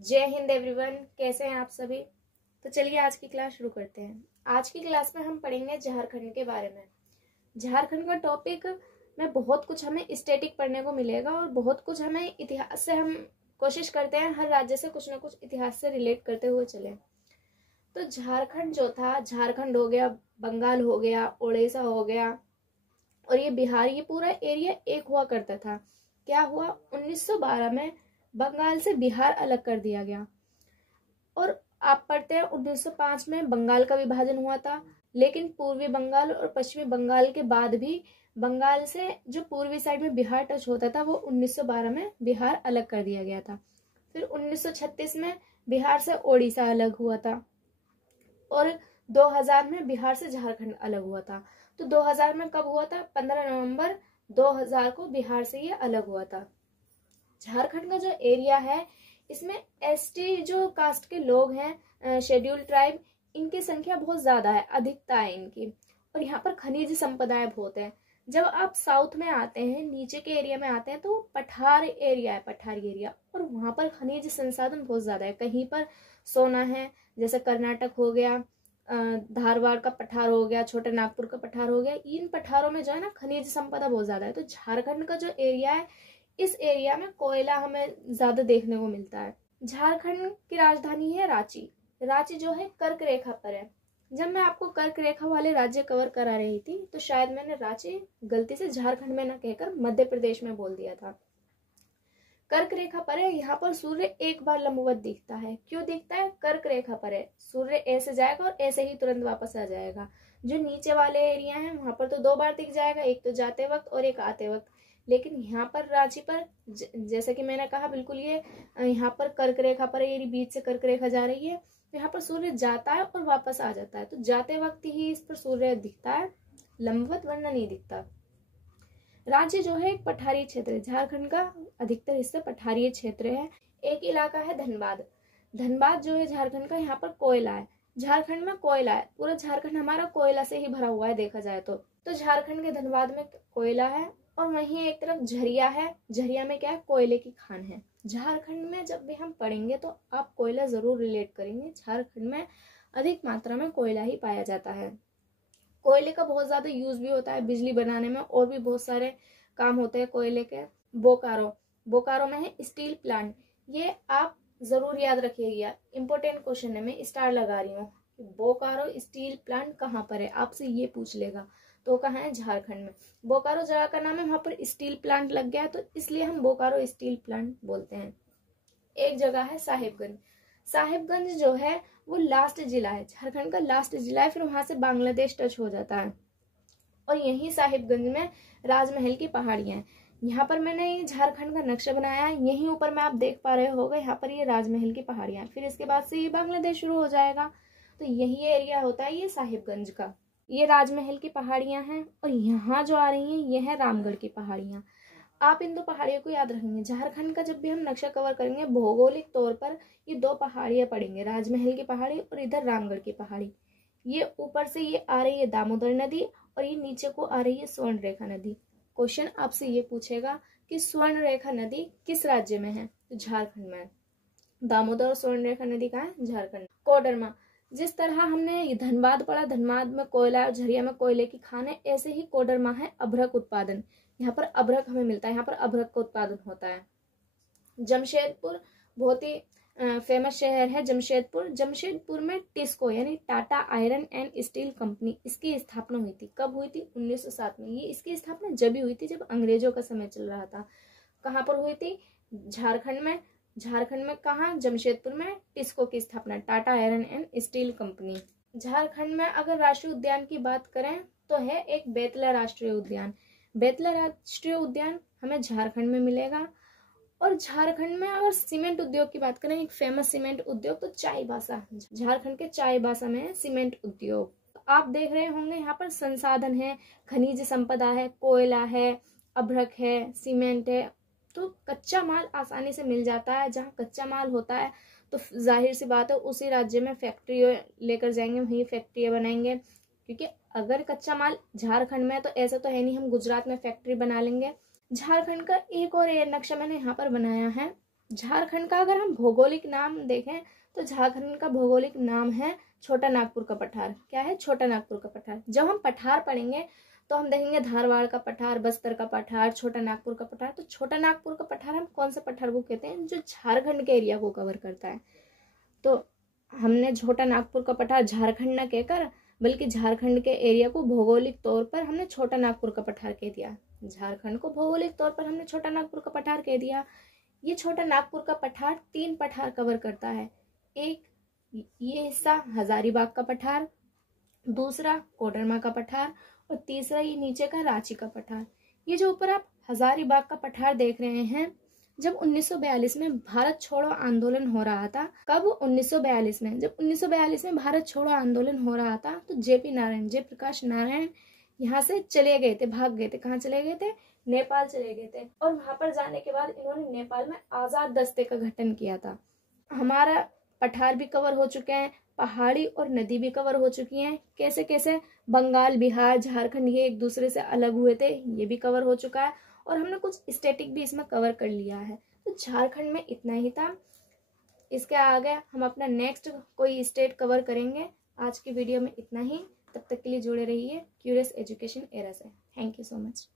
जय हिंद एवरीवन, कैसे हैं आप सभी। तो चलिए आज की क्लास शुरू करते हैं। आज की क्लास में हम पढ़ेंगे झारखंड के बारे में। झारखंड का टॉपिक में बहुत कुछ हमें स्टैटिक पढ़ने को मिलेगा और बहुत कुछ हमें इतिहास से हम कोशिश करते हैं हर राज्य से कुछ ना कुछ इतिहास से रिलेट करते हुए चले। तो झारखंड जो था, झारखंड हो गया, बंगाल हो गया, उड़ीसा हो गया और ये बिहार, ये पूरा एरिया एक हुआ करता था। क्या हुआ, 1912 में बंगाल से बिहार अलग कर दिया गया। और आप पढ़ते हैं 1905 में बंगाल का विभाजन हुआ था, लेकिन पूर्वी बंगाल और पश्चिमी बंगाल के बाद भी बंगाल से जो पूर्वी साइड में बिहार टच होता था वो 1912 में बिहार अलग कर दिया गया था। फिर 1936 में बिहार से ओडिशा अलग हुआ था और 2000 में बिहार से झारखंड अलग हुआ था। तो 2000 में कब हुआ था, 15 नवंबर 2000 को बिहार से ये अलग हुआ था। झारखंड का जो एरिया है इसमें एसटी जो कास्ट के लोग हैं, शेड्यूल्ड ट्राइब, इनकी संख्या बहुत ज्यादा है, अधिकता है इनकी। और यहाँ पर खनिज संपदाएं बहुत है। जब आप साउथ में आते हैं, नीचे के एरिया में आते हैं, तो पठार एरिया है, पठारी एरिया, और वहां पर खनिज संसाधन बहुत ज्यादा है। कहीं पर सोना है, जैसे कर्नाटक हो गया, धारवाड़ का पठार हो गया, छोटे नागपुर का पठार हो गया। इन पठारों में जो है ना खनिज संपदा बहुत ज्यादा है। तो झारखंड का जो एरिया है, इस एरिया में कोयला हमें ज्यादा देखने को मिलता है। झारखंड की राजधानी है रांची। रांची जो है कर्क रेखा पर है। जब मैं आपको कर्क रेखा वाले राज्य कवर करा रही थी तो शायद मैंने रांची गलती से झारखंड में न कहकर मध्य प्रदेश में बोल दिया था। कर्क रेखा पर है, यहाँ पर सूर्य एक बार लंबवत दिखता है। क्यों दिखता है, कर्क रेखा पर है, सूर्य ऐसे जाएगा और ऐसे ही तुरंत वापस आ जाएगा। जो नीचे वाले एरिया हैं वहां पर तो दो बार दिख जाएगा, एक तो जाते वक्त और एक आते वक्त। लेकिन यहाँ पर रांची पर जैसे कि मैंने कहा, बिल्कुल ये यहाँ पर कर्क रेखा पर है, ये बीच से कर्क रेखा जा रही है। तो यहाँ पर सूर्य जाता है और वापस आ जाता है, तो जाते वक्त ही इस पर सूर्य दिखता है, लंबवत वरना नहीं दिखता। राज्य जो है एक पठारी क्षेत्र है। झारखंड का अधिकतर हिस्सा पठारी क्षेत्र है। एक इलाका है धनबाद। धनबाद जो है झारखंड का, यहाँ पर कोयला है। झारखंड में कोयला है, पूरा झारखंड हमारा कोयला से ही भरा हुआ है देखा जाए तो झारखंड के धनबाद में कोयला है और वहीं एक तरफ झरिया है। झरिया में क्या है, कोयले की खान है। झारखंड में जब भी हम पढ़ेंगे तो आप कोयला जरूर रिलेट करेंगे। झारखंड में अधिक मात्रा में कोयला ही पाया जाता है। कोयले का बहुत ज्यादा यूज भी होता है बिजली बनाने में, और भी बहुत सारे काम होते हैं कोयले के। बोकारो, बोकारो में है स्टील प्लांट। ये आप जरूर याद रखिएगा, इंपॉर्टेंट क्वेश्चन है, मैं स्टार लगा रही हूँ। बोकारो स्टील प्लांट कहाँ पर है, आपसे ये पूछ लेगा। तो कहाँ है, झारखंड में। बोकारो जगह का नाम है, वहां पर स्टील प्लांट लग गया तो इसलिए हम बोकारो स्टील प्लांट बोलते हैं। एक जगह है साहिबगंज। साहिबगंज जो है वो लास्ट जिला है, झारखंड का लास्ट जिला है, फिर वहां से बांग्लादेश टच हो जाता है। और यही साहिबगंज में राजमहल की पहाड़ियां हैं। यहाँ पर मैंने ये झारखंड का नक्शा बनाया है, यहीं ऊपर में आप देख पा रहे होगे, यहाँ पर ये राजमहल की पहाड़ियां हैं। फिर इसके बाद से ये बांग्लादेश शुरू हो जाएगा, तो यही एरिया होता है ये साहिबगंज का। ये राजमहल की पहाड़ियां हैं और यहाँ जो आ रही हैं ये है रामगढ़ की पहाड़ियां। आप इन दो पहाड़ियों को याद रखेंगे। झारखंड का जब भी हम नक्शा कवर करेंगे भौगोलिक तौर पर ये दो पहाड़ियां पड़ेंगे, राजमहल की पहाड़ी और इधर रामगढ़ की पहाड़ी। ये ऊपर से ये आ रही है दामोदर नदी और ये नीचे को आ रही है स्वर्ण रेखा नदी। क्वेश्चन आपसे ये पूछेगा कि स्वर्ण रेखा नदी किस राज्य में है, तो झारखंड में। दामोदर और स्वर्ण रेखा नदी कहाँ है, झारखंड। कोडरमा, जिस तरह हमने धनबाद पढ़ा, धनबाद में कोयला और झरिया में कोयले की खान है, ऐसे ही कोडरमा है अभ्रक उत्पादन। यहाँ पर अभ्रक हमें मिलता है, यहाँ पर अभ्रक का उत्पादन होता है। जमशेदपुर बहुत ही फेमस शहर है जमशेदपुर। जमशेदपुर में टिस्को यानी Tata iron and steel company, इसकी स्थापना हुई थी। कब हुई थी, 1907 में। ये इसकी स्थापना जब भी हुई थी जब अंग्रेजों का समय चल रहा था। कहाँ पर हुई थी, झारखंड में। झारखंड में कहाँ, जमशेदपुर में टिस्को की स्थापना, Tata iron and steel company. Jharkhand में अगर राष्ट्रीय उद्यान की बात करें तो है एक बेतला राष्ट्रीय उद्यान। बेतला राष्ट्रीय उद्यान हमें झारखंड में मिलेगा। और झारखंड में अगर सीमेंट उद्योग की बात करें, एक फेमस सीमेंट उद्योग तो चाईबासा, झारखंड के चाईबासा में है सीमेंट उद्योग। आप देख रहे होंगे यहाँ पर संसाधन है, खनिज संपदा है, कोयला है, अभ्रक है, सीमेंट है, तो कच्चा माल आसानी से मिल जाता है। जहाँ कच्चा माल होता है तो जाहिर सी बात है उसी राज्य में फैक्ट्री लेकर जाएंगे, वहीं फैक्ट्रियां बनाएंगे। क्योंकि अगर कच्चा माल झारखंड में है तो ऐसा तो है नहीं हम गुजरात में फैक्ट्री बना लेंगे। झारखंड का एक और नक्शा मैंने यहाँ पर बनाया है, झारखंड का अगर हम भौगोलिक नाम देखें तो झारखंड का भौगोलिक नाम है छोटा नागपुर का पठार। क्या है? छोटा नागपुर का पठार। जब हम पठार पढ़ेंगे तो हम देखेंगे धारवाड़ का पठार, बस्तर का पठार, छोटा नागपुर का पठार। तो छोटा नागपुर का पठार हम कौन से पठार को कहते हैं? जो झारखंड के एरिया को कवर करता है। तो हमने छोटा नागपुर का पठार झारखंड न कहकर बल्कि झारखंड के एरिया को भौगोलिक तौर पर हमने छोटा नागपुर का पठार कह दिया। झारखंड को भौगोलिक तौर पर हमने छोटा नागपुर का पठार कह दिया। ये छोटा नागपुर का पठार 3 पठार कवर करता है। एक ये हिस्सा हजारीबाग का पठार, दूसरा कोडरमा का पठार और तीसरा ये नीचे का रांची का पठार। ये जो ऊपर आप हजारीबाग का पठार देख रहे हैं, जब 1942 में भारत छोड़ो आंदोलन हो रहा था। कब? 1942 में। जब 1942 में भारत छोड़ो आंदोलन हो रहा था तो जयप्रकाश नारायण यहाँ से चले गए थे, भाग गए थे। कहाँ चले गए थे? नेपाल चले गए थे। और वहां पर जाने के बाद इन्होंने नेपाल में आजाद दस्ते का गठन किया था। हमारा पठार भी कवर हो चुके हैं, पहाड़ी और नदी भी कवर हो चुकी हैं। कैसे कैसे? बंगाल, बिहार, झारखंड ये एक दूसरे से अलग हुए थे, ये भी कवर हो चुका है। और हमने कुछ स्टैटिक भी इसमें कवर कर लिया है। तो झारखंड में इतना ही था। इसके आगे हम अपना नेक्स्ट कोई स्टेट कवर करेंगे। आज की वीडियो में इतना ही। तब तक के लिए जुड़े रहिए क्यूरियस एजुकेशन एरा से। Thank you so much.